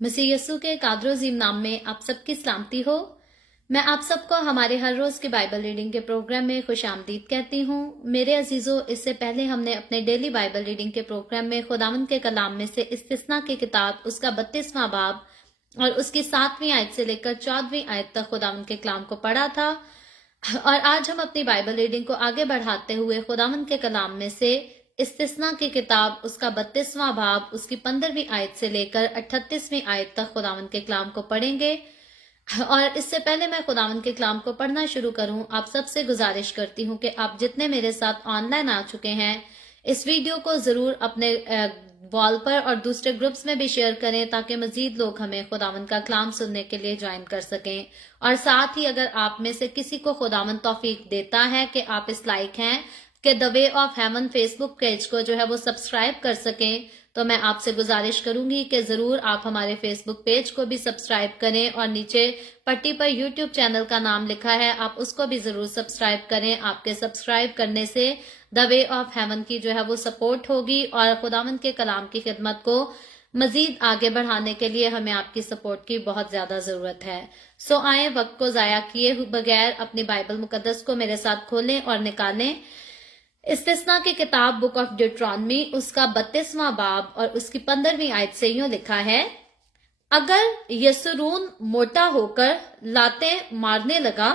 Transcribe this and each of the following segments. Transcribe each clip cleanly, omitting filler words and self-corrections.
मसीह यस्सु के कादर अज़ीम नाम में आप सबकी सलामती हो। मैं आप सबको हमारे हर रोज के बाइबल रीडिंग के प्रोग्राम में खुश आमदीद कहती हूँ। मेरे अजीजों, इससे पहले हमने अपने डेली बाइबल रीडिंग के प्रोग्राम में खुदावंद के कलाम में से इस्तिस्ना की किताब उसका 32वां बाब और उसकी 7वीं आयत से लेकर 14वीं आयत तक खुदावंद के कलाम को पढ़ा था। और आज हम अपनी बाइबल रीडिंग को आगे बढ़ाते हुए खुदावंद के कलाम में से इस्तिस्ना की किताब उसका 32वां बाब उसकी 15वीं आयत से लेकर 38वीं आयत तक खुदावंद के कलाम को पढ़ेंगे। और इससे पहले मैं खुदावंद के कलाम को पढ़ना शुरू करूं, आप सबसे गुजारिश करती हूं कि आप जितने मेरे साथ ऑनलाइन आ चुके हैं, इस वीडियो को जरूर अपने वॉल पर और दूसरे ग्रुप्स में भी शेयर करें ताकि मजीद लोग हमें खुदावंद का कलाम सुनने के लिए ज्वाइन कर सकें। और साथ ही अगर आप में से किसी को खुदावंद तौफीक देता है कि आप इस लायक हैं कि the way of haven Facebook page को जो है वो सब्सक्राइब कर सकें, तो मैं आपसे गुजारिश करूंगी कि जरूर आप हमारे फेसबुक पेज को भी सब्सक्राइब करें और नीचे पट्टी पर यूट्यूब चैनल का नाम लिखा है, आप उसको भी जरूर सब्सक्राइब करें। आपके सब्सक्राइब करने से द वे ऑफ हेवन की जो है वो सपोर्ट होगी और खुदावंद के कलाम की खिदमत को मजीद आगे बढ़ाने के लिए हमें आपकी सपोर्ट की बहुत ज्यादा जरूरत है। सो आए, वक्त को जाया किए बगैर अपनी बाइबल मुकद्दस को मेरे साथ खोलें और निकालें। इस्तिस्ना की किताब बुक ऑफ ड्यूटरॉनमी उसका 32वां बाब और उसकी 15वीं आयत से यूं लिखा है, अगर यसूरून मोटा होकर लातें मारने लगा,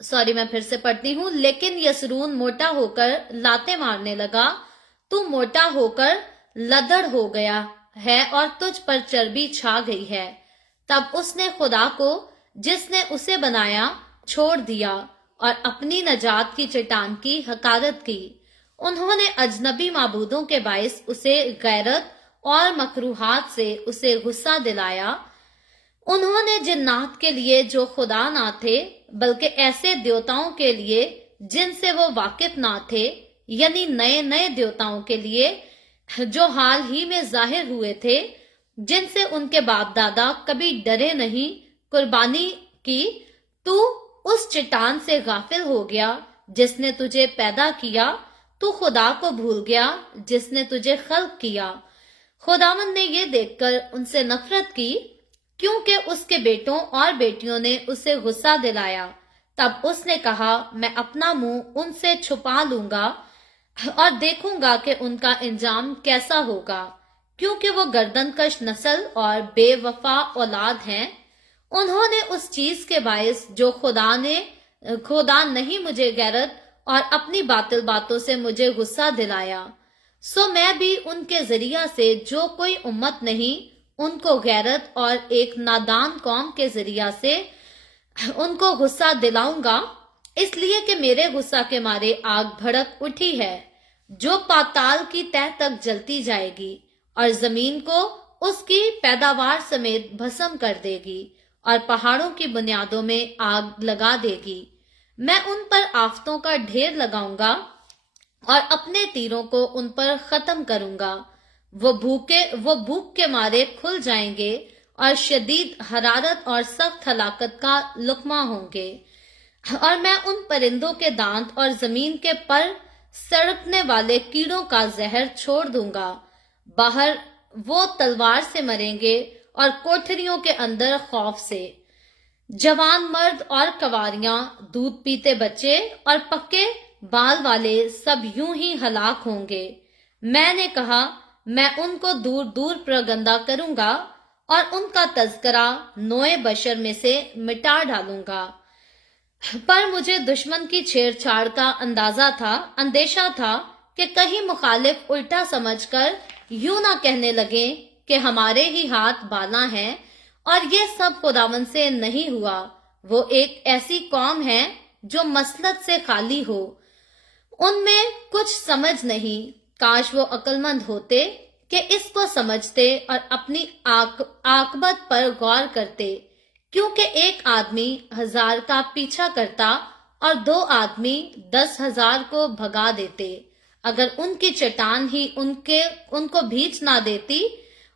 मैं फिर से पढ़ती हूं, लेकिन यसूरून मोटा होकर लातें मारने लगा, तू मोटा होकर लदड़ हो गया है और तुझ पर चर्बी छा गई है। तब उसने खुदा को जिसने उसे बनाया छोड़ दिया और अपनी नजात की चट्टान की हकारत की। उन्होंने अजनबी माबूदों के बाइस उसे गैरत और मकरूहात से उसे गुस्सा दिलाया। उन्होंने जिन्नात के लिए जो खुदा ना थे बल्कि ऐसे देवताओं के लिए जिनसे वो वाकिफ ना थे, यानी नए नए देवताओं के लिए जो हाल ही में जाहिर हुए थे, जिनसे उनके बाप दादा कभी डरे नहीं, कुर्बानी की। तू उस चट्टान से गाफिल हो गया जिसने तुझे पैदा किया, तू खुदा को भूल गया जिसने तुझे खल्क किया। खुदावंद ने ये देखकर उनसे नफरत की क्योंकि उसके बेटों और बेटियों ने उसे गुस्सा दिलाया। तब उसने कहा, मैं अपना मुंह उनसे छुपा लूंगा और देखूंगा कि उनका इंजाम कैसा होगा, क्योंकि वो गर्दनकश नस्ल और बेवफा औलाद हैं। उन्होंने उस चीज के बायस जो खुदा नहीं मुझे गैरत और अपनी बातिल बातों से मुझे गुस्सा दिलाया, सो मैं भी उनके जरिया से जो कोई उम्मत नहीं उनको गैरत और एक नादान कौम के जरिया से उनको गुस्सा दिलाऊंगा, इसलिए कि मेरे गुस्सा के मारे आग भड़क उठी है जो पाताल की तह तक जलती जाएगी और जमीन को उसकी पैदावार समेत भस्म कर देगी और पहाड़ों की बुनियादों में आग लगा देगी। मैं उन पर आफतों का ढेर लगाऊंगा और अपने तीरों को उन पर खत्म करूंगा। वो भूख के मारे खुल जाएंगे और शदीद हरारत और सख्त हलाकत का लुकमा होंगे। और मैं उन परिंदों के दांत और जमीन के पर सड़कने वाले कीड़ों का जहर छोड़ दूंगा। बाहर वो तलवार से मरेंगे और कोठरियों के अंदर खौफ से। जवान मर्द और कवारियां, दूध पीते बच्चे और पक्के बाल वाले सब यूं ही हलाक होंगे। मैंने कहा, मैं उनको दूर दूर प्रगंदा करूंगा और उनका तज़करा नोए बशर में से मिटा डालूंगा। पर मुझे दुश्मन की छेड़छाड़ का अंदेशा था कि कहीं मुखालिफ उल्टा समझकर यूं ना कहने लगे कि हमारे ही हाथ बाला हैं और ये सब खुदावंद से नहीं हुआ। वो एक ऐसी कौम है जो मसलत से खाली हो, उनमें कुछ समझ नहीं। काश वो अक्लमंद होते कि इसको समझते और अपनी आकबत पर गौर करते, क्योंकि एक आदमी 1000 का पीछा करता और 2 आदमी 10,000 को भगा देते। अगर उनकी चट्टान ही उनको भींच ना देती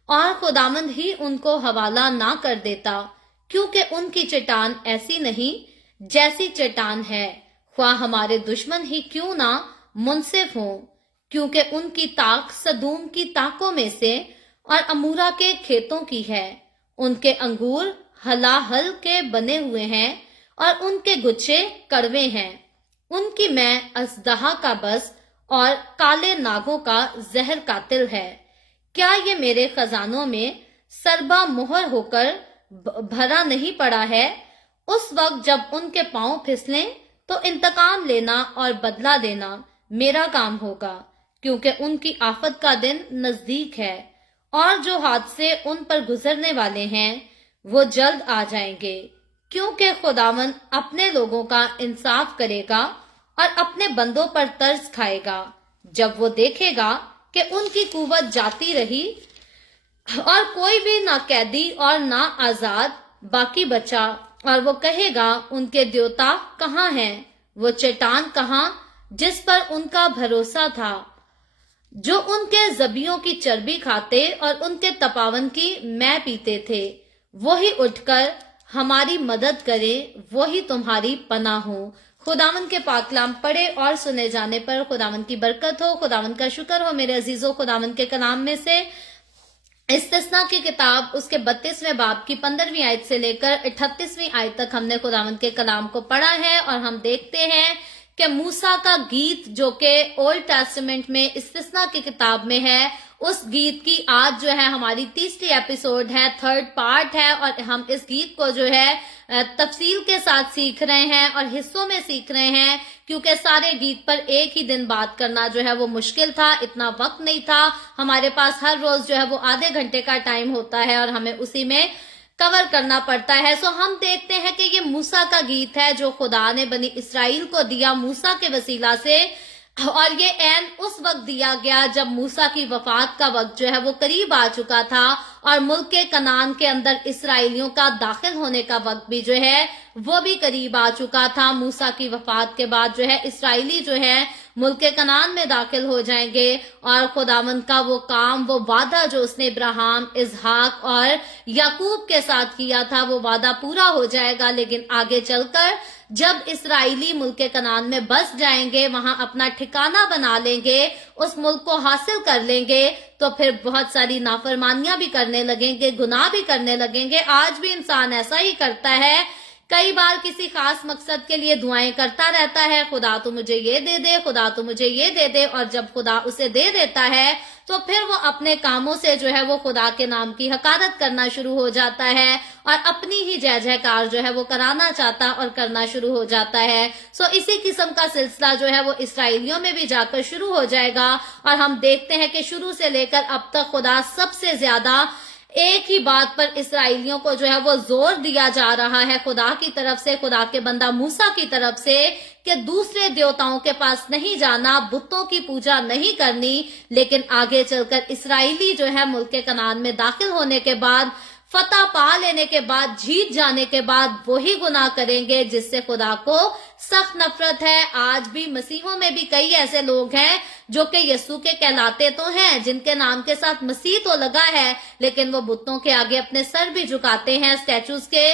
और खुदावंद ही उनको हवाला ना कर देता, क्योंकि उनकी चट्टान ऐसी नहीं जैसी चट्टान है, ख्वाह हमारे दुश्मन ही क्यों ना मुनसिफ हों, क्योंकि उनकी ताक सदूम की ताकों में से और अमूरा के खेतों की है। उनके अंगूर हलाहल के बने हुए हैं और उनके गुच्छे कड़वे हैं। उनकी मैं अजदहा का बस और काले नागों का जहर कातिल है। क्या ये मेरे खजानों में सरबा मुहर होकर भरा नहीं पड़ा है? उस वक्त जब उनके पांव फिसलें तो इंतकाम लेना और बदला देना मेरा काम होगा, क्योंकि उनकी आफत का दिन नजदीक है और जो हादसे उन पर गुजरने वाले हैं वो जल्द आ जाएंगे, क्योंकि खुदावन अपने लोगों का इंसाफ करेगा और अपने बंदों पर तरस खाएगा जब वो देखेगा कि उनकी कुव्वत जाती रही और कोई भी ना कैदी और ना आजाद बाकी बचा, और वो कहेगा उनके देवता कहाँ हैं, वो चट्टान कहाँ जिस पर उनका भरोसा था, जो उनके जबियों की चर्बी खाते और उनके तपावन की मैं पीते थे। वही उठकर हमारी मदद करे, वही तुम्हारी पनाह हो। खुदावन के पाक कलाम पढ़े और सुने जाने पर खुदावन की बरकत हो। खुदावन का शुक्र हो मेरे अजीजों, खुदावन के कलाम में से इस्तिस्ना की किताब उसके 32वें बाब की 15वीं आयत से लेकर 38वीं आयत तक हमने खुदावन के कलाम को पढ़ा है, और हम देखते हैं कि मूसा का गीत जो कि ओल्ड टेस्टामेंट में इस्तिस्ना की किताब में है, उस गीत की आज जो है हमारी तीसरी एपिसोड है, थर्ड पार्ट है, और हम इस गीत को जो है तफसील के साथ सीख रहे हैं और हिस्सों में सीख रहे हैं, क्योंकि सारे गीत पर एक ही दिन बात करना जो है वो मुश्किल था, इतना वक्त नहीं था हमारे पास। हर रोज जो है वो आधे घंटे का टाइम होता है और हमें उसी में कवर करना पड़ता है। सो हम देखते हैं कि ये मूसा का गीत है जो खुदा ने बनी इसराइल को दिया मूसा के वसीला से, और ये ऐन उस वक्त दिया गया जब मूसा की वफात का वक्त जो है वो करीब आ चुका था, और मुल्क के कनान के अंदर इसराइलियों का दाखिल होने का वक्त भी जो है वो भी करीब आ चुका था। मूसा की वफात के बाद जो है इसराइली जो है मुल्क के कनान में दाखिल हो जाएंगे, और खुदावंद का वो काम, वो वादा जो उसने इब्राहिम, इसहाक और याकूब के साथ किया था, वो वादा पूरा हो जाएगा। लेकिन आगे चलकर जब इसराइली मुल्क के कनान में बस जाएंगे, वहां अपना ठिकाना बना लेंगे, उस मुल्क को हासिल कर लेंगे, तो फिर बहुत सारी नाफरमानियां भी करने लगेंगे, गुनाह भी करने लगेंगे। आज भी इंसान ऐसा ही करता है, कई बार किसी खास मकसद के लिए दुआएं करता रहता है, खुदा तो मुझे ये दे दे, खुदा तो मुझे ये दे दे, और जब खुदा उसे दे देता है तो फिर वो अपने कामों से जो है वो खुदा के नाम की हकारत करना शुरू हो जाता है और अपनी ही जय जयकार जो है वो कराना चाहता और करना शुरू हो जाता है। सो इसी किस्म का सिलसिला जो है वो इसराइलियों में भी जाकर शुरू हो जाएगा, और हम देखते हैं कि शुरू से लेकर अब तक खुदा सबसे ज्यादा एक ही बात पर इसराइलियों को जो है वो जोर दिया जा रहा है खुदा की तरफ से, खुदा के बंदा मूसा की तरफ से, कि दूसरे देवताओं के पास नहीं जाना, बुतों की पूजा नहीं करनी। लेकिन आगे चलकर इसराइली जो है मुल्क के कनान में दाखिल होने के बाद, फतह पा लेने के बाद, जीत जाने के बाद वही गुनाह करेंगे जिससे खुदा को सख्त नफरत है। आज भी मसीहों में भी कई ऐसे लोग हैं जो कि यीशु के कहलाते तो हैं, जिनके नाम के साथ मसीह तो लगा है, लेकिन वो बुतों के आगे अपने सर भी झुकाते हैं, स्टैचूज के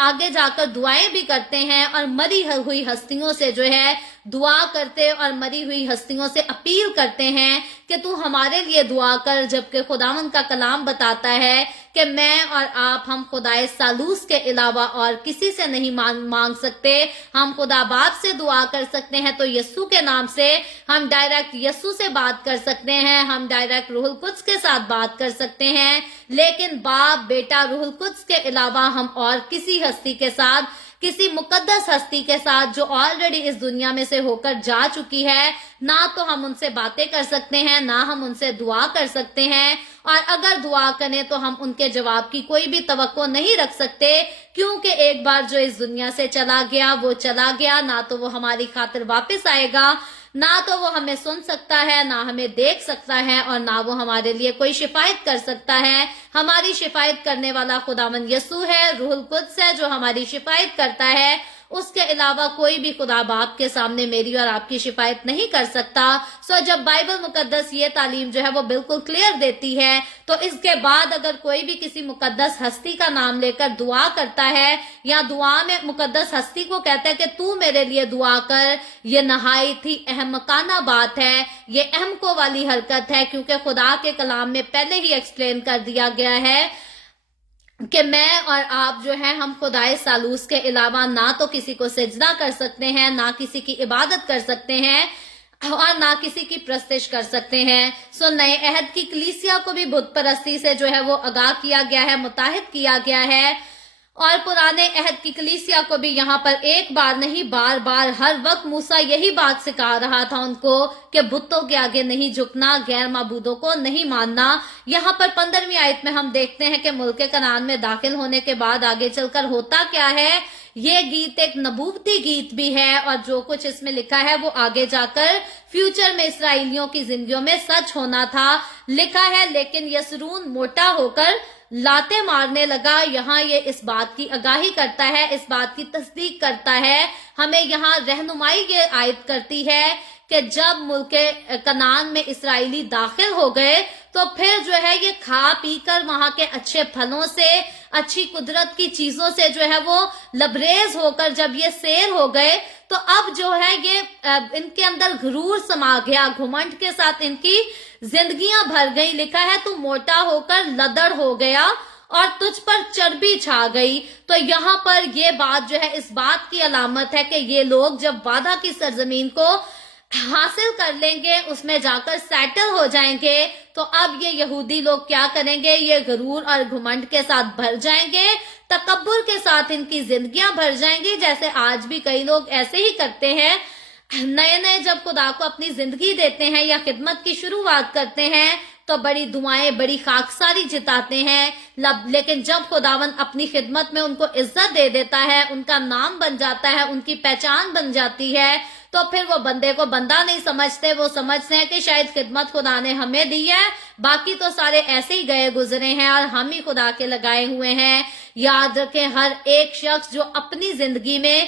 आगे जाकर दुआएं भी करते हैं, और मरी हुई हस्तियों से जो है दुआ करते और मरी हुई हस्तियों से अपील करते हैं कि तू हमारे लिए दुआ कर। जबकि खुदावंद का कलाम बताता है कि मैं और आप, हम खुदाए सालूस के अलावा और किसी से नहीं मांग सकते। हम खुदा बाप से दुआ कर सकते हैं तो यीशु के नाम से, हम डायरेक्ट यीशु से बात कर सकते हैं, हम डायरेक्ट रूहुल कुद्स के साथ बात कर सकते हैं, लेकिन बाप, बेटा, रूहुल कुद्स के अलावा हम और किसी हस्ती के साथ, किसी मुकद्दस हस्ती के साथ जो ऑलरेडी इस दुनिया में से होकर जा चुकी है, ना तो हम उनसे बातें कर सकते हैं, ना हम उनसे दुआ कर सकते हैं, और अगर दुआ करें तो हम उनके जवाब की कोई भी तवक्को नहीं रख सकते, क्योंकि एक बार जो इस दुनिया से चला गया वो चला गया, ना तो वो हमारी खातिर वापस आएगा, ना तो वो हमें सुन सकता है, ना हमें देख सकता है, और ना वो हमारे लिए कोई शिफायत कर सकता है। हमारी शिफायत करने वाला खुदावंद यीशु है, रूहुल कुद्स है जो हमारी शिफायत करता है। उसके अलावा कोई भी खुदा बाप के सामने मेरी और आपकी शिफायत नहीं कर सकता। सो जब बाइबल मुकद्दस ये तालीम जो है वो बिल्कुल क्लियर देती है, तो इसके बाद अगर कोई भी किसी मुकद्दस हस्ती का नाम लेकर दुआ करता है, या दुआ में मुकद्दस हस्ती को कहता है कि तू मेरे लिए दुआ कर, ये नहायत ही अहमकाना बात है, ये अहमको वाली हरकत है, क्योंकि खुदा के कलाम में पहले ही एक्सप्लेन कर दिया गया है کہ میں اور آپ جو ہے ہم خدائے سالوس کے علاوہ نہ تو کسی کو سجدہ کر سکتے ہیں، نہ کسی کی عبادت کر سکتے ہیں اور نہ کسی کی پرستش کر سکتے ہیں۔ سو نئے عہد کی کلیسیا کو بھی بت پرستی سے جو ہے وہ آگاہ کیا گیا ہے، متحد کیا گیا ہے، اور پرانے عہد کی کلیسیا کو بھی یہاں پر ایک بار نہیں بار بار ہر وقت موسیٰ یہی بات سکھا رہا تھا ان کو کہ بتوں کے آگے نہیں جھکنا، غیر معبودوں کو نہیں ماننا۔ یہاں پر 15ویں آیت میں ہم دیکھتے ہیں کہ ملک کنعان میں داخل ہونے کے بعد آگے چل کر ہوتا کیا ہے۔ یہ گیت ایک نبوتی گیت بھی ہے، اور جو کچھ اس میں لکھا ہے وہ آگے جا کر فیوچر میں اسرائیلیوں کی زندگیوں میں سچ ہونا تھا۔ لکھا ہے لیکن یسرون موٹا ہو کر لاتے مارنے لگا۔ یہاں یہ اس بات کی آگاہی کرتا ہے، اس بات کی تصدیق کرتا ہے، ہمیں یہاں رہنمائی یہ آیت کرتی ہے کہ جب ملک کنعان میں اسرائیلی داخل ہو گئے تو پھر جو ہے یہ کھا پی کر وہاں کے اچھے پھلوں سے، اچھی قدرت کی چیزوں سے جو ہے وہ لبریز ہو کر جب یہ سیر ہو گئے تو اب جو ہے یہ ان کے اندر غرور سما گیا، گھمنڈ کے ساتھ ان کی زندگیاں بھر گئی۔ لکھا ہے تو موٹا ہو کر لدڑ ہو گیا اور تجھ پر چربی چھا گئی۔ تو یہاں پر یہ بات جو ہے اس بات کی علامت ہے کہ یہ لوگ جب وعدہ کی سرزمین کو حاصل کر لیں گے، اس میں جا کر سیٹل ہو جائیں گے، تو اب یہ یہودی لوگ کیا کریں گے، یہ غرور اور گھمنڈ کے ساتھ بھر جائیں گے، تکبر کے ساتھ ان کی زندگیاں بھر جائیں گی، جیسے آج بھی کئی لوگ ایسے ہی کرتے ہیں۔ نئے جب خدا کو اپنی زندگی دیتے ہیں یا خدمت کی شروعات کرتے ہیں تو بڑی دعائیں، بڑی خاکساری جتاتے ہیں، لیکن جب خداوند اپنی خدمت میں ان کو عزت دے دیتا ہے، ان کا نام بن جاتا ہے، ان کی پہچان بن جاتی ہے، تو پھر وہ بندے کو بندہ نہیں سمجھتے، وہ سمجھتے ہیں کہ شاید خدمت خدا نے ہمیں دی ہے، باقی تو سارے ایسے ہی گئے گزرے ہیں اور ہم ہی خدا کے لگائے ہوئے ہیں۔ یاد رکھیں، ہر ایک شخص جو اپنی زندگی میں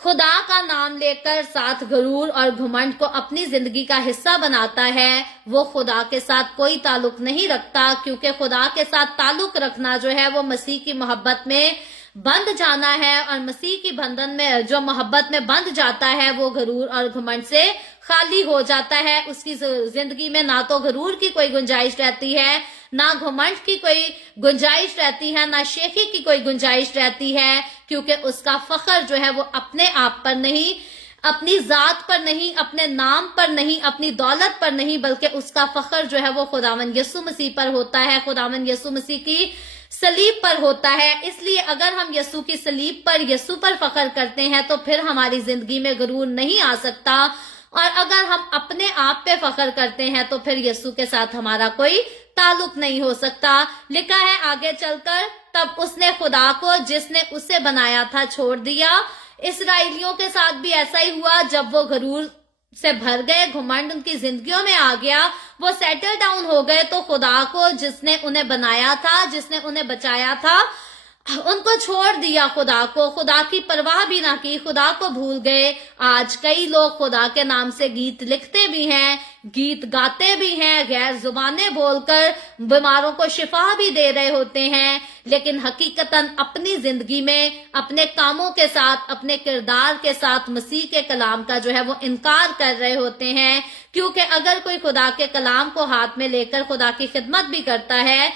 خدا کا نام لے کر ساتھ غرور اور گھمنڈ کو اپنی زندگی کا حصہ بناتا ہے، وہ خدا کے ساتھ کوئی تعلق نہیں رکھتا، کیونکہ خدا کے ساتھ تعلق رکھنا جو ہے وہ مسیح کی محبت میں بند جانا ہے، اور مسیح کی بندھن میں جو محبت میں بند جاتا ہے وہ غرور اور گھمنڈ سے خالی ہو جاتا ہے۔ اس کی زندگی میں نہ تو غرور کی کوئی گنجائش رہتی ہے، نہ گھمنڈ کی کوئی گنجائش رہتی ہے، نہ شیخی کی کوئی گنجائش رہتی ہے، کیونکہ اس کا فخر جو ہے وہ اپنے آپ پر نہیں، اپنی ذات پر نہیں، اپنے نام پر نہیں، اپنی دولت پر نہیں، بلکہ اس کا فخر جو ہے وہ خداوند یسوع مسیح پر ہوتا ہے، خداوند یسوع مسیح کی صلیب پر ہوتا ہے۔ اس لیے اگر ہم یسوع کی صلیب پر، یسوع پر فخر کرتے ہیں تو پھر ہماری زندگی میں غرور نہیں آ سکتا، اور اگر ہم اپنے آپ پہ فخر کرتے ہیں تو پھر یسوع کے ساتھ ہمارا کوئی تعلق نہیں ہو سکتا۔ لکھا ہے آگے چل کر، تب اس نے خدا کو جس نے اسے بنایا تھا چھوڑ دیا۔ اسرائیلیوں کے ساتھ بھی ایسا ہی ہوا، جب وہ غرور سے بھر گئے، گھمنڈ ان کی زندگیوں میں آ گیا، وہ سیٹل ڈاؤن ہو گئے، تو خدا کو جس نے انہیں بنایا تھا، جس نے انہیں بچایا تھا، ان کو چھوڑ دیا، خدا کو، خدا کی پرواہ بھی نہ کی، خدا کو بھول گئے۔ آج کئی لوگ خدا کے نام سے گیت لکھتے بھی ہیں، گیت گاتے بھی ہیں، غیر زبانیں بول کر بیماروں کو شفا بھی دے رہے ہوتے ہیں، لیکن حقیقتاً اپنی زندگی میں اپنے کاموں کے ساتھ، اپنے کردار کے ساتھ مسیح کے کلام کا جو ہے وہ انکار کر رہے ہوتے ہیں، کیونکہ اگر کوئی خدا کے کلام کو ہاتھ میں لے کر خدا کی خدمت بھی کرتا ہے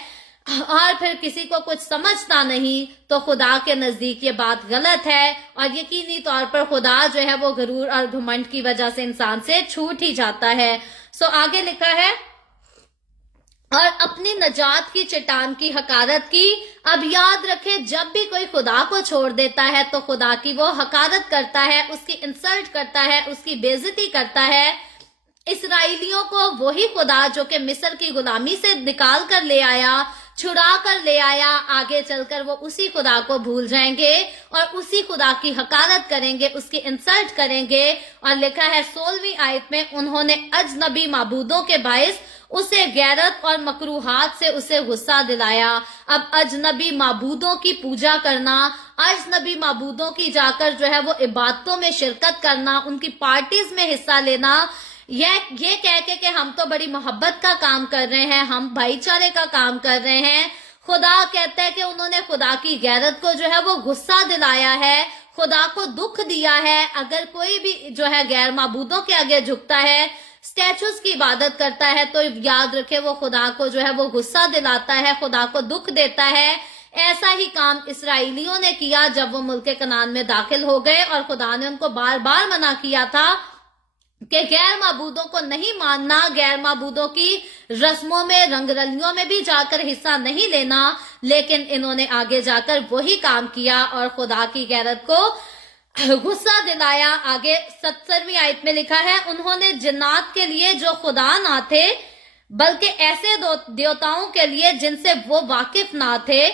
اور پھر کسی کو کچھ سمجھتا نہیں، تو خدا کے نزدیک یہ بات غلط ہے، اور یقینی طور پر خدا جو ہے وہ غرور اور گھمنڈ کی وجہ سے انسان سے چھوٹ ہی جاتا ہے۔ سو آگے لکھا ہے، اور اپنی نجات کی چٹان کی حقارت کی۔ اب یاد رکھے، جب بھی کوئی خدا کو چھوڑ دیتا ہے تو خدا کی وہ حقارت کرتا ہے، اس کی انسلٹ کرتا ہے، اس کی بے عزتی کرتا ہے۔ اسرائیلیوں کو وہی خدا جو کہ مصر کی غلامی سے نکال کر لے آیا، چھڑا کر لے آیا، آگے چل کر وہ اسی خدا کو بھول جائیں گے اور اسی خدا کی حقارت کریں گے، اس کی انسلٹ کریں گے۔ اور لکھا ہے 16ویں آیت میں، انہوں نے اجنبی معبودوں کے باعث اسے غیرت اور مکروہات سے اسے غصہ دلایا۔ اب اجنبی معبودوں کی پوجا کرنا، اجنبی معبودوں کی جا کر جو ہے وہ عبادتوں میں شرکت کرنا، ان کی پارٹیز میں حصہ لینا، یہ کہہ کے کہ ہم تو بڑی محبت کا کام کر رہے ہیں، ہم بھائی چارے کا کام کر رہے ہیں۔ خدا کہتا ہے کہ انہوں نے خدا کی غیرت کو جو ہے وہ غصہ دلایا ہے، خدا کو دکھ دیا ہے۔ اگر کوئی بھی جو ہے غیر معبودوں کے آگے جھکتا ہے، اسٹیچوز کی عبادت کرتا ہے، تو یاد رکھے وہ خدا کو جو ہے وہ غصہ دلاتا ہے، خدا کو دکھ دیتا ہے۔ ऐसा ही काम इसराइलियों ने किया जब वो मुल्क कनान में दाखिल हो गए, और खुदा ने उनको बार बार मना किया था कि गैर माबूदों को नहीं मानना, गैर माबूदों की रस्मों में, रंगरलियों में भी जाकर हिस्सा नहीं लेना। लेकिन इन्होंने आगे जाकर वही काम किया और खुदा की गैरत को गुस्सा दिलाया। आगे 70वीं आयत में लिखा है, उन्होंने जिन्नात के लिए जो खुदा ना थे, बल्कि ऐसे देवताओं के लिए जिनसे वो वाकिफ ना थे।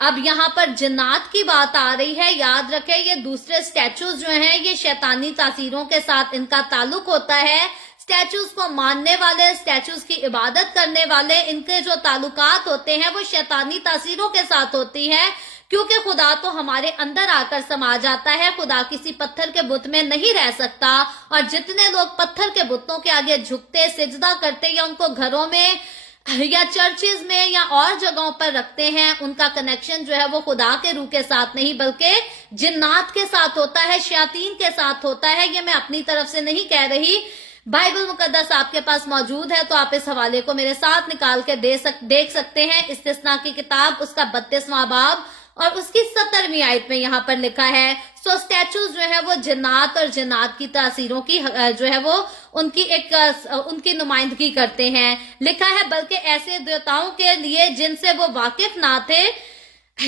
अब यहाँ पर जिन्नात की बात आ रही है। याद रखें, ये दूसरे स्टैचूज जो हैं, ये शैतानी तासीरों के साथ इनका ताल्लुक होता है। स्टैचूज को मानने वाले, स्टैचूज की इबादत करने वाले, इनके जो ताल्लुकात होते हैं वो शैतानी तासीरों के साथ होती है, क्योंकि खुदा तो हमारे अंदर आकर समा जाता है। खुदा किसी पत्थर के बुत में नहीं रह सकता, और जितने लोग पत्थर के बुतों के आगे झुकते, सिजदा करते या उनको घरों में या चर्चेज में या और जगहों पर रखते हैं, उनका कनेक्शन जो है वो खुदा के रूह के साथ नहीं बल्कि जिन्नात के साथ होता है, शयातीन के साथ होता है। ये मैं अपनी तरफ से नहीं कह रही, बाइबल मुकद्दस आपके पास मौजूद है, तो आप इस हवाले को मेरे साथ निकाल के देख सकते हैं। इस्तिस्ना की किताब उसका 32वां बाब और उसकी 70वीं आयत में यहाँ पर लिखा है, सो स्टैचूज जो है वो जिन्नात और जिन्नात की तासीरों की जो है वो उनकी नुमाइंदगी करते हैं। लिखा है, बल्कि ऐसे देवताओं के लिए जिनसे वो वाकिफ ना थे,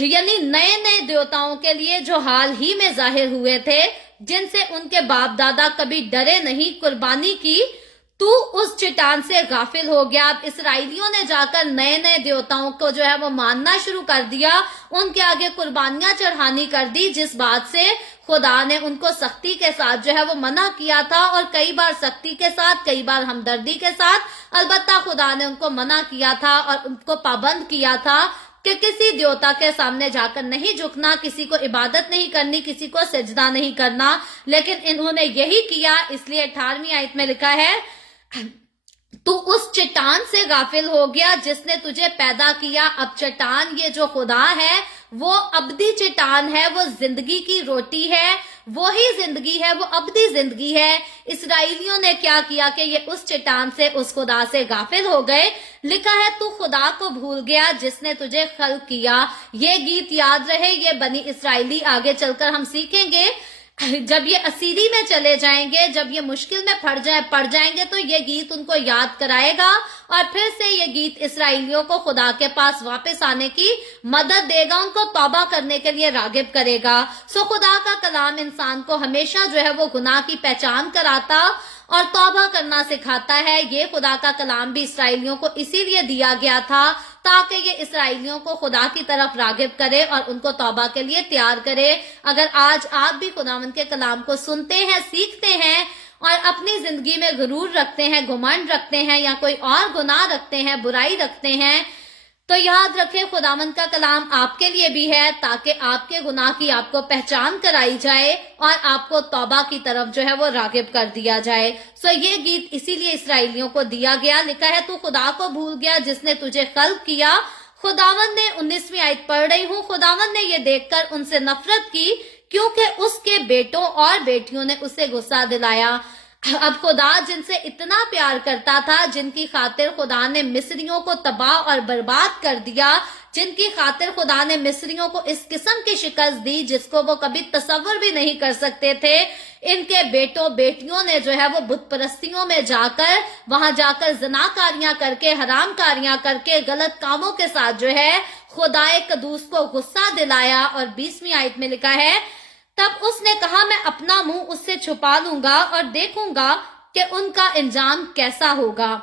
यानी नए नए देवताओं के लिए जो हाल ही में जाहिर हुए थे, जिनसे उनके बाप दादा कभी डरे नहीं, कुर्बानी की, तू उस चट्टान से गाफिल हो गया। अब इसराइलियों ने जाकर नए नए देवताओं को जो है वो मानना शुरू कर दिया, उनके आगे कुर्बानियां चढ़ानी कर दी, जिस बात से खुदा ने उनको सख्ती के साथ जो है वो मना किया था। और कई बार सख्ती के साथ, कई बार हमदर्दी के साथ, अलबत्ता खुदा ने उनको मना किया था और उनको पाबंद किया था कि किसी देवता के सामने जाकर नहीं झुकना, किसी को इबादत नहीं करनी, किसी को सजदा नहीं करना। लेकिन इन्होंने यही किया, इसलिए 18वीं आयत में लिखा है, तू उस चट्टान से गाफिल हो गया जिसने तुझे पैदा किया। अब चट्टान, ये जो खुदा है वो अब्दी चट्टान है, वो जिंदगी की रोटी है, वो ही जिंदगी है, वो अब्दी जिंदगी है। इसराइलियों ने क्या किया कि ये उस चट्टान से, उस खुदा से गाफिल हो गए। लिखा है, तू खुदा को भूल गया जिसने तुझे खल्क किया। ये गीत याद रहे, ये बनी इसराइली आगे चलकर हम सीखेंगे, जब ये असीरी में चले जाएंगे, जब ये मुश्किल में पड़ जाएंगे, तो ये गीत उनको याद कराएगा और फिर से ये गीत इसराइलियों को खुदा के पास वापस आने की मदद देगा, उनको तौबा करने के लिए रागिब करेगा। सो खुदा का कलाम इंसान को हमेशा जो है वो गुनाह की पहचान कराता और तौबा करना सिखाता है। ये खुदा का कलाम भी इसराइलियों को इसीलिए दिया गया था ताकि ये इसराइलियों को खुदा की तरफ रागिब करे और उनको तौबा के लिए तैयार करे। अगर आज आप भी खुदावंद के कलाम को सुनते हैं, सीखते हैं और अपनी जिंदगी में गुरूर रखते हैं, घुमंड रखते हैं या कोई और गुनाह रखते हैं, बुराई रखते हैं, तो याद रखें खुदावंद का कलाम आपके लिए भी है, ताकि आपके गुनाह की आपको पहचान कराई जाए और आपको तौबा की तरफ जो है वो रागिब कर दिया जाए। सो ये गीत इसीलिए इसराइलियों को दिया गया। लिखा है, तू खुदा को भूल गया जिसने तुझे खल्क किया। खुदावंद ने 19वीं आयत पढ़ रही हूँ, खुदावंद ने ये देखकर उनसे नफरत की क्योंकि उसके बेटों और बेटियों ने उसे गुस्सा दिलाया। अब खुदा जिनसे इतना प्यार करता था, जिनकी खातिर खुदा ने मिस्रियों को तबाह और बर्बाद कर दिया, जिनकी खातिर खुदा ने मिस्रियों को इस किस्म की शिकस्त दी जिसको वो कभी तसव्वुर भी नहीं कर सकते थे, इनके बेटों बेटियों ने जो है वो बुत परस्तियों में जाकर, वहां जाकर ज़नाकारियां करके, हरामकारियां करके, गलत कामों के साथ जो है खुदाए कदूस को गुस्सा दिलाया। और 20वीं आयत में लिखा है, तब उसने कहा, मैं अपना मुंह उससे छुपा लूंगा और देखूंगा कि उनका इंजाम कैसा होगा,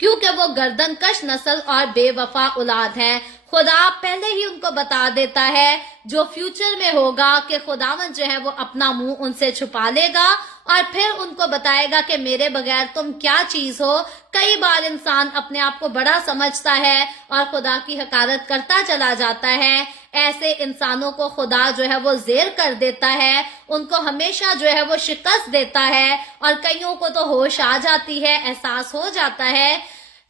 क्योंकि वो गर्दनकश नस्ल और बेवफा औलाद है। खुदा पहले ही उनको बता देता है जो फ्यूचर में होगा कि खुदावंद जो है वो अपना मुंह उनसे छुपा लेगा और फिर उनको बताएगा कि मेरे बगैर तुम क्या चीज हो। कई बार इंसान अपने आप को बड़ा समझता है और खुदा की हकारत करता चला जाता है। ऐसे इंसानों को खुदा जो है वो जेर कर देता है, उनको हमेशा जो है वो शिकस्त देता है और कईयों को तो होश आ जाती है, एहसास हो जाता है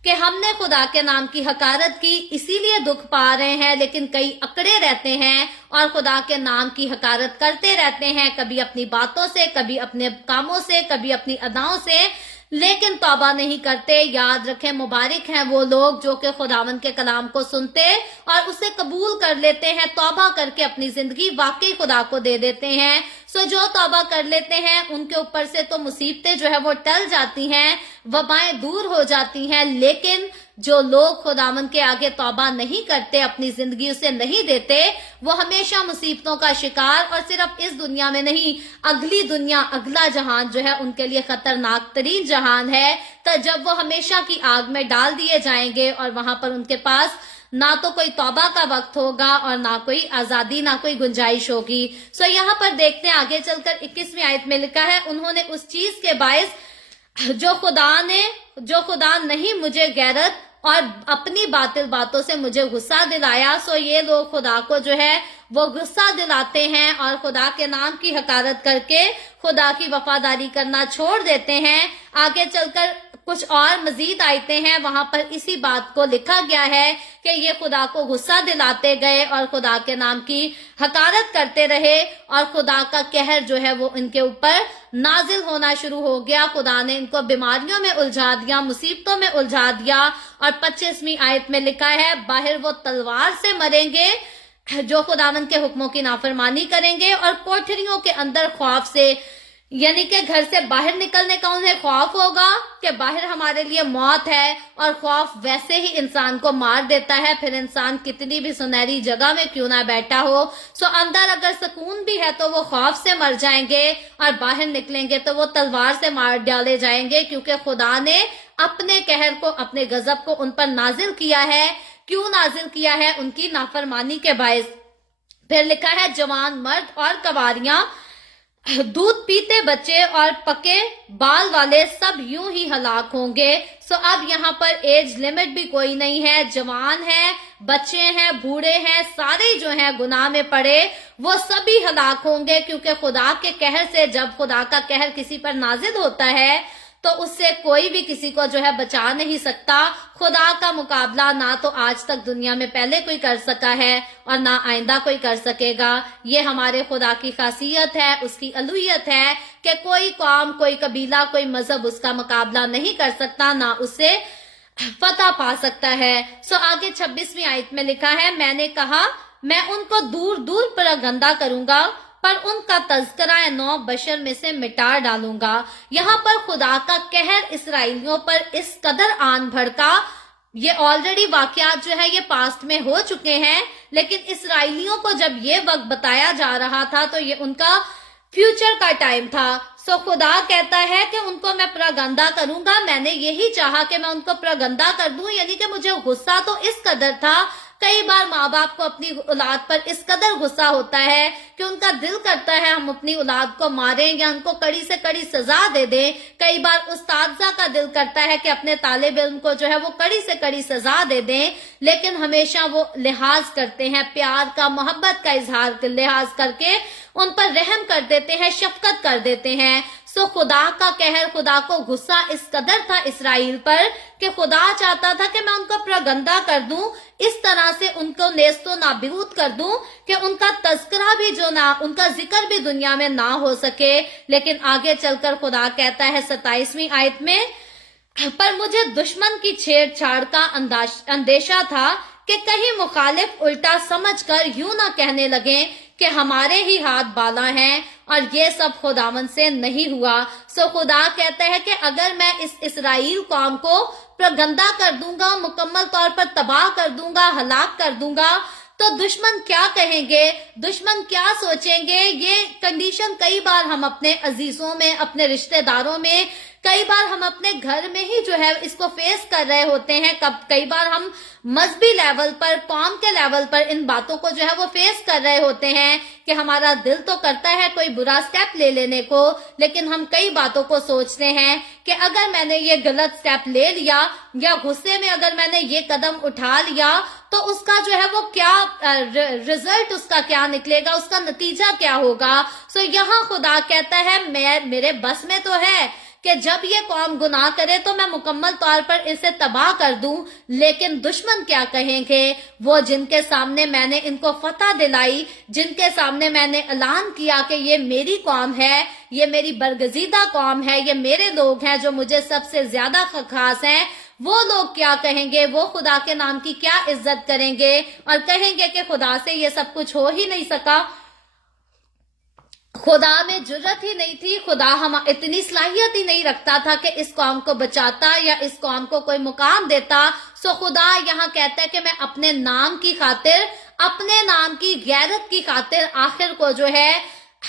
कि हमने खुदा के नाम की हकारत की, इसीलिए दुख पा रहे हैं। लेकिन कई अकड़े रहते हैं और खुदा के नाम की हकारत करते रहते हैं, कभी अपनी बातों से, कभी अपने कामों से, कभी अपनी अदाओं से। लेकिन तौबा नहीं करते। याद रखें, मुबारक हैं वो लोग जो कि खुदावंद के कलाम को सुनते और उसे कबूल कर लेते हैं, तौबा करके अपनी जिंदगी वाकई खुदा को दे देते हैं। सो जो तौबा कर लेते हैं उनके ऊपर से तो मुसीबतें जो है वो टल जाती हैं, वबाएं दूर हो जाती हैं। लेकिन जो लोग खुदावंद के आगे तौबा नहीं करते, अपनी जिंदगी उसे नहीं देते, वो हमेशा मुसीबतों का शिकार, और सिर्फ इस दुनिया में नहीं, अगली दुनिया, अगला जहान जो है उनके लिए खतरनाक तरीन जहान है। तो जब वो हमेशा की आग में डाल दिए जाएंगे और वहां पर उनके पास ना तो कोई तौबा का वक्त होगा और ना कोई आजादी, ना कोई गुंजाइश होगी। सो यहाँ पर देखते हैं आगे चलकर 21वीं आयत में लिखा है, उन्होंने उस चीज के बायस जो खुदा नहीं मुझे गैरत और अपनी बातिल बातों से मुझे गुस्सा दिलाया। सो ये लोग खुदा को जो है वो गुस्सा दिलाते हैं और खुदा के नाम की हकारत करके खुदा की वफादारी करना छोड़ देते हैं। आगे चलकर कुछ और मजीद आयतें हैं, वहां पर इसी बात को लिखा गया है कि ये खुदा को गुस्सा दिलाते गए और खुदा के नाम की हकारत करते रहे और खुदा का कहर जो है वो इनके ऊपर नाजिल होना शुरू हो गया। खुदा ने इनको बीमारियों में उलझा दिया, मुसीबतों में उलझा दिया। और 25वीं आयत में लिखा है, बाहर वो तलवार से मरेंगे जो खुदावंद के हुक्मों की नाफरमानी करेंगे, और कोठरियों के अंदर खौफ से, यानी कि घर से बाहर निकलने का उन्हें खौफ होगा कि बाहर हमारे लिए मौत है, और खौफ वैसे ही इंसान को मार देता है, फिर इंसान कितनी भी सुनहरी जगह में क्यों ना बैठा हो। सो अंदर अगर सुकून भी है तो वो खौफ से मर जाएंगे, और बाहर निकलेंगे तो वो तलवार से मार डाले जाएंगे, क्योंकि खुदा ने अपने कहर को, अपने गजब को उन पर नाजिल किया है। क्यों नाजिल किया है? उनकी नाफरमानी के बायस। फिर लिखा है, जवान मर्द और कवारियां, दूध पीते बच्चे और पके बाल वाले सब यूं ही हलाक होंगे। सो अब यहाँ पर एज लिमिट भी कोई नहीं है, जवान है, बच्चे हैं, बूढ़े हैं, सारे जो हैं गुनाह में पड़े वो सभी हलाक होंगे, क्योंकि खुदा के कहर से, जब खुदा का कहर किसी पर नाजिल होता है तो उससे कोई भी किसी को जो है बचा नहीं सकता। खुदा का मुकाबला ना तो आज तक दुनिया में पहले कोई कर सका है और ना आइंदा कोई कर सकेगा। ये हमारे खुदा की खासियत है, उसकी अलूहियत है कि कोई कौम, कोई कबीला, कोई मजहब उसका मुकाबला नहीं कर सकता, ना उससे फतह पा सकता है। सो आगे 26वीं आयत में लिखा है, मैंने कहा मैं उनको दूर दूर पर गंदा करूंगा, पर उनका तज़किरा नौ बशर में से मिटा डालूंगा। यहाँ पर खुदा का कहर इसराइलियों पर इस कदर आन भड़का, ये ऑलरेडी वाकयात जो है ये पास्ट में हो चुके हैं, लेकिन इसराइलियों को जब ये वक्त बताया जा रहा था तो ये उनका फ्यूचर का टाइम था। सो खुदा कहता है कि उनको मैं प्रगंदा करूंगा। मैंने यही चाहा कि मैं उनको प्रगंदा कर दूं, यानी कि मुझे गुस्सा तो इस कदर था। कई बार माँ बाप को अपनी औलाद पर इस कदर गुस्सा होता है कि उनका दिल करता है हम अपनी औलाद को मारें या उनको कड़ी से कड़ी सजा दे दें। कई बार उस्तादजा का दिल करता है कि अपने तालिब इल्म को जो है वो कड़ी से कड़ी सजा दे दें, लेकिन हमेशा वो लिहाज करते हैं, प्यार का, मोहब्बत का इजहार लिहाज करके उन पर रहम कर देते हैं, शफकत कर देते हैं। सो खुदा का कहर, खुदा को गुस्सा इस कदर था इसराइल पर कि खुदा चाहता था कि मैं उनको प्रगंदा कर दूं, इस तरह से उनको नेस्तो नाबूद कर दूं कि उनका तज़किरा भी जो ना, उनका जिक्र भी दुनिया में ना हो सके। लेकिन आगे चलकर खुदा कहता है 27वीं आयत में, पर मुझे दुश्मन की छेड़छाड़ का अंदेशा था कि कहीं मुखालिफ उल्टा समझकर यूं ना कहने लगे कि हमारे ही हाथ बाला हैं और ये सब खुदावन से नहीं हुआ। सो खुदा कहता है कि अगर मैं इस इसराइल कौम को प्रगंदा कर दूंगा, मुकम्मल तौर पर तबाह कर दूंगा, हलाक कर दूंगा, तो दुश्मन क्या कहेंगे, दुश्मन क्या सोचेंगे। ये कंडीशन कई बार हम अपने अजीजों में, अपने रिश्तेदारों में, कई बार हम अपने घर में ही जो है इसको फेस कर रहे होते हैं। कई बार हम मजहबी लेवल पर, कौम के लेवल पर इन बातों को जो है वो फेस कर रहे होते हैं कि हमारा दिल तो करता है कोई बुरा स्टेप ले लेने को, लेकिन हम कई बातों को सोचते हैं कि अगर मैंने ये गलत स्टेप ले लिया या गुस्से में अगर मैंने ये कदम उठा लिया तो उसका जो है वो क्या रिजल्ट, उसका क्या निकलेगा, उसका नतीजा क्या होगा। सो यहाँ खुदा कहता है मेरे बस में तो है कि जब ये कौम गुनाह करे तो मैं मुकम्मल तौर पर इसे तबाह कर दूं, लेकिन दुश्मन क्या कहेंगे, वो जिनके सामने मैंने इनको फतह दिलाई, जिनके सामने मैंने ऐलान किया कि ये मेरी कौम है, ये मेरी बरगजीदा कौम है, ये मेरे लोग हैं जो मुझे सबसे ज्यादा खास हैं, वो लोग क्या कहेंगे, वो खुदा के नाम की क्या इज्जत करेंगे और कहेंगे कि खुदा से ये सब कुछ हो ही नहीं सका, खुदा में जुर्रत ही नहीं थी, खुदा हम इतनी सलाहियत ही नहीं रखता था कि इस कौम को बचाता या इस कौम को कोई मुकाम देता। सो खुदा यहाँ कहता है कि मैं अपने नाम की खातिर, अपने नाम की गैरत की खातिर आखिर को जो है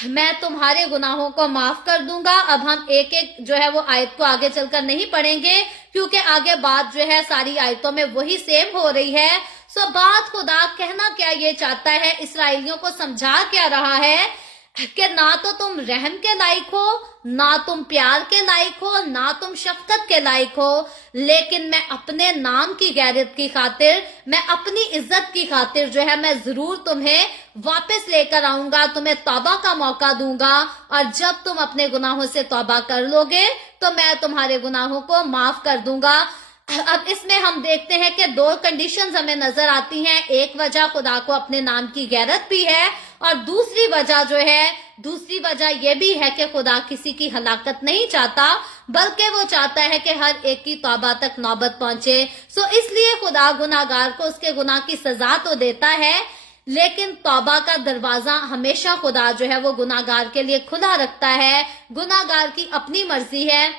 मैं तुम्हारे गुनाहों को माफ कर दूंगा। अब हम एक एक जो है वो आयत को आगे चलकर नहीं पढ़ेंगे क्योंकि आगे बात जो है सारी आयतों में वही सेम हो रही है। सो बात खुदा कहना क्या ये चाहता है, इसराइलियों को समझा क्या रहा है कि ना तो तुम रहम के लायक हो, ना तुम प्यार के लायक हो, ना तुम शफकत के लायक हो, लेकिन मैं अपने नाम की गैरत की खातिर, मैं अपनी इज्जत की खातिर जो है मैं जरूर तुम्हें वापस लेकर आऊंगा, तुम्हें तौबा का मौका दूंगा, और जब तुम अपने गुनाहों से तौबा कर लोगे तो मैं तुम्हारे गुनाहों को माफ कर दूंगा। अब इसमें हम देखते हैं कि दो कंडीशंस हमें नजर आती हैं। एक वजह खुदा को अपने नाम की गैरत भी है और दूसरी वजह यह भी है कि खुदा किसी की हलाकत नहीं चाहता, बल्कि वो चाहता है कि हर एक की तौबा तक नौबत पहुंचे। सो इसलिए खुदा गुनाहगार को उसके गुनाह की सजा तो देता है, लेकिन तौबा का दरवाजा हमेशा खुदा जो है वो गुनाहगार के लिए खुला रखता है। गुनाहगार की अपनी मर्जी है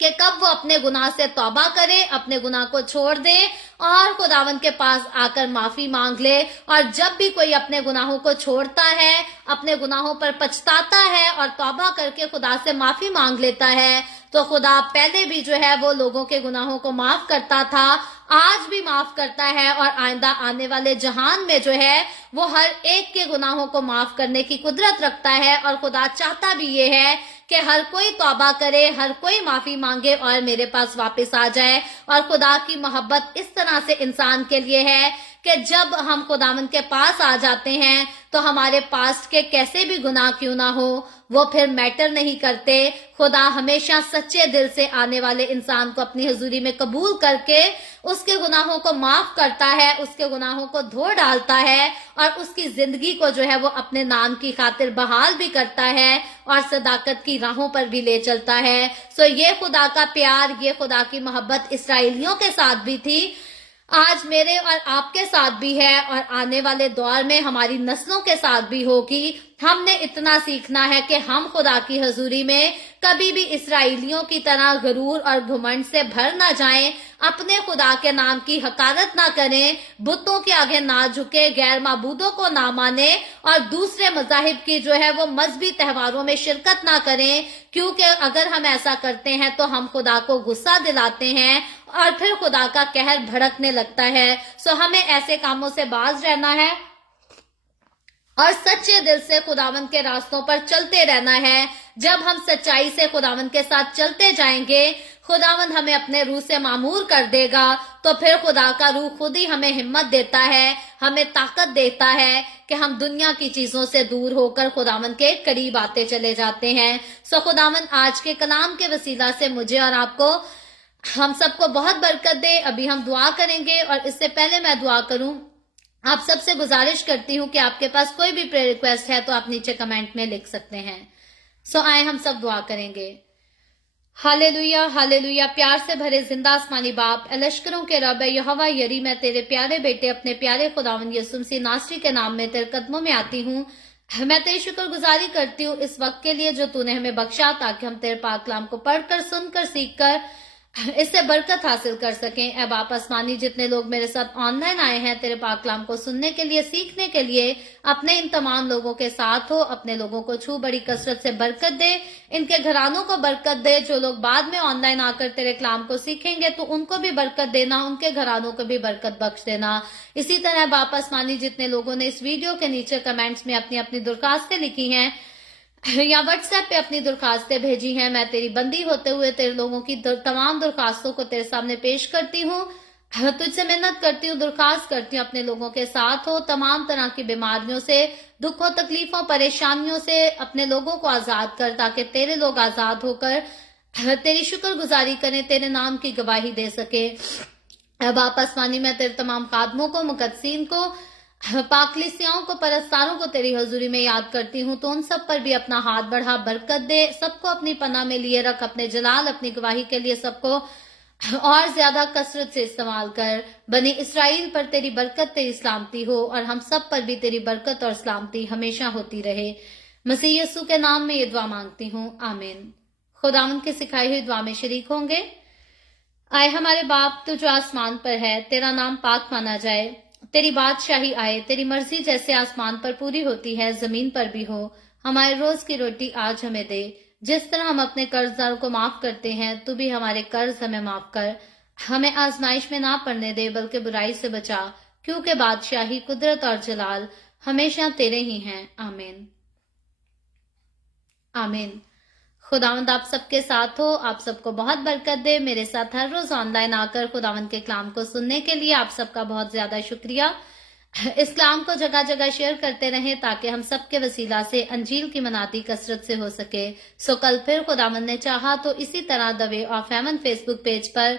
कि कब वो अपने गुनाह से तौबा करे, अपने गुनाह को छोड़ दे और खुदावंद के पास आकर माफी मांग ले। और जब भी कोई अपने गुनाहों को छोड़ता है, अपने गुनाहों पर पछताता है और तौबा करके खुदा से माफी मांग लेता है, तो खुदा पहले भी जो है वो लोगों के गुनाहों को माफ करता था, आज भी माफ करता है, और आइंदा आने वाले जहान में जो है वो हर एक के गुनाहों को माफ करने की कुदरत रखता है। और खुदा चाहता भी ये है कि हर कोई तौबा करे, हर कोई माफी मांगे और मेरे पास वापस आ जाए। और खुदा की मोहब्बत इस तरह से इंसान के लिए है कि जब हम खुदावंद के पास आ जाते हैं तो हमारे पास्ट के कैसे भी गुनाह क्यों ना हो वो फिर मैटर नहीं करते। खुदा हमेशा सच्चे दिल से आने वाले इंसान को अपनी हजूरी में कबूल करके उसके गुनाहों को माफ करता है, उसके गुनाहों को धो डालता है और उसकी जिंदगी को जो है वो अपने नाम की खातिर बहाल भी करता है और सदाकत की राहों पर भी ले चलता है। सो ये खुदा का प्यार, ये खुदा की मोहब्बत इसराइलियों के साथ भी थी, आज मेरे और आपके साथ भी है और आने वाले दौर में हमारी नस्लों के साथ भी होगी। हमने इतना सीखना है कि हम खुदा की हजूरी में कभी भी इसराइलियों की तरह गरूर और घुमंड से भर ना जाएं, अपने खुदा के नाम की हकारत ना करें, बुतों के आगे ना झुके, गैर माबूदों को ना माने और दूसरे मजाहिब की जो है वो मजहबी त्योहारों में शिरकत ना करें, क्योंकि अगर हम ऐसा करते हैं तो हम खुदा को गुस्सा दिलाते हैं और फिर खुदा का कहर भड़कने लगता है। सो हमें ऐसे कामों से बाज रहना है और सच्चे दिल से खुदावंद के रास्तों पर चलते रहना है। जब हम सच्चाई से खुदावंद के साथ चलते जाएंगे, खुदावंद हमें अपने रूह से मामूर कर देगा, तो फिर खुदा का रूह खुद ही हमें हिम्मत देता है, हमें ताकत देता है कि हम दुनिया की चीजों से दूर होकर खुदावंद के करीब आते चले जाते हैं। सो खुदावंद आज के कलाम के वसीला से मुझे और आपको, हम सबको बहुत बरकत दे। अभी हम दुआ करेंगे और इससे पहले मैं दुआ करूं, आप सबसे गुजारिश करती हूं कि आपके पास कोई भी प्रेयर रिक्वेस्ट है तो आप नीचे कमेंट में लिख सकते हैं। सो आए हम सब दुआ करेंगे। Hallelujah hallelujah. प्यार से भरे जिंदा आसमानी बाप, लश्करों के रब यहोवा यरी, मैं तेरे प्यारे बेटे अपने प्यारे खुदावंद यीशु मसीह नासरी के नाम में तेरे कदमों में आती हूँ। मैं तेरी शुक्रगुजारी करती हूँ इस वक्त के लिए जो तूने हमें बख्शा, ताकि हम तेरे पाक कलाम को पढ़कर, सुनकर, सीखकर इससे बरकत हासिल कर सकें। अब आप आसमानी जितने लोग मेरे साथ ऑनलाइन आए हैं तेरे पाक कलाम को सुनने के लिए, सीखने के लिए, अपने इन तमाम लोगों के साथ हो, अपने लोगों को छू बड़ी कसरत से बरकत दे, इनके घरानों को बरकत दे। जो लोग बाद में ऑनलाइन आकर तेरे कलाम को सीखेंगे तो उनको भी बरकत देना, उनके घरानों को भी बरकत बख्श देना। इसी तरह बाप आसमानी जितने लोगों ने इस वीडियो के नीचे कमेंट्स में अपनी अपनी दरखास्तें लिखी हैं या व्हाट्सएप पे अपनी दरखास्तें भेजी हैं, मैं तेरी बंदी होते हुए तेरे लोगों की तमाम दरखास्तों को तेरे सामने पेश करती हूँ। तुझसे मिन्नत करती हूँ, दरखास्त करती हूँ, अपने लोगों के साथ हो, तमाम तरह की बीमारियों से, दुखों, तकलीफों, परेशानियों से अपने लोगों को आजाद कर, ताकि तेरे लोग आजाद होकर तेरी शुक्र गुजारी करें, तेरे नाम की गवाही दे सके। अब आप आसमानी में तेरे तमाम खादमों को, मुकद्दसीन को, पाकलिसियाओं को, परस्तारों को तेरी हजूरी में याद करती हूँ। तो उन सब पर भी अपना हाथ बढ़ा, बरकत दे, सबको अपनी पनाह में लिए रख, अपने जलाल, अपनी गवाही के लिए सबको और ज्यादा कसरत से इस्तेमाल कर। बनी इसराइल पर तेरी बरकत, तेरी सलामती हो, और हम सब पर भी तेरी बरकत और सलामती हमेशा होती रहे। मसीह यीशु के नाम में ये दुआ मांगती हूँ, आमीन। खुदावंद के सिखाई हुई दुआ में शरीक होंगे। आए हमारे बाप, तू जो आसमान पर है, तेरा नाम पाक माना जाए, तेरी बादशाही आए, तेरी मर्जी जैसे आसमान पर पूरी होती है जमीन पर भी हो। हमारे रोज की रोटी आज हमें दे, जिस तरह हम अपने कर्जदारों को माफ करते हैं, तू भी हमारे कर्ज हमें माफ कर। हमें आजमाइश में ना पड़ने दे, बल्कि बुराई से बचा, क्योंकि बादशाही, कुदरत और जलाल हमेशा तेरे ही हैं, आमीन आमीन। खुदावंद आप सबके साथ हो, आप सबको बहुत बरकत दे। मेरे साथ हर रोज ऑनलाइन आकर खुदावंद के कलाम को सुनने के लिए आप सबका बहुत ज्यादा शुक्रिया। इस कलाम को जगह जगह शेयर करते रहें, ताकि हम सबके वसीला से अंजील की मनाती कसरत से हो सके। सो कल फिर खुदावंद ने चाहा तो इसी तरह the way of haven Facebook page पर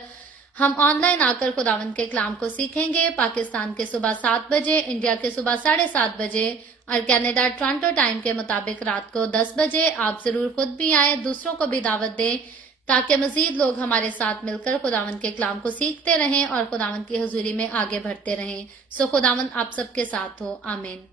हम ऑनलाइन आकर खुदावंद के कलाम को सीखेंगे। पाकिस्तान के सुबह 7 बजे, इंडिया के सुबह 7:30 बजे और कनाडा टोरंटो टाइम के मुताबिक रात को 10 बजे। आप जरूर खुद भी आए, दूसरों को भी दावत दें, ताकि मजीद लोग हमारे साथ मिलकर खुदावंद के कलाम को सीखते रहें और खुदावंद की हजूरी में आगे बढ़ते रहें। सो खुदावंद आप सबके साथ हो, आमीन।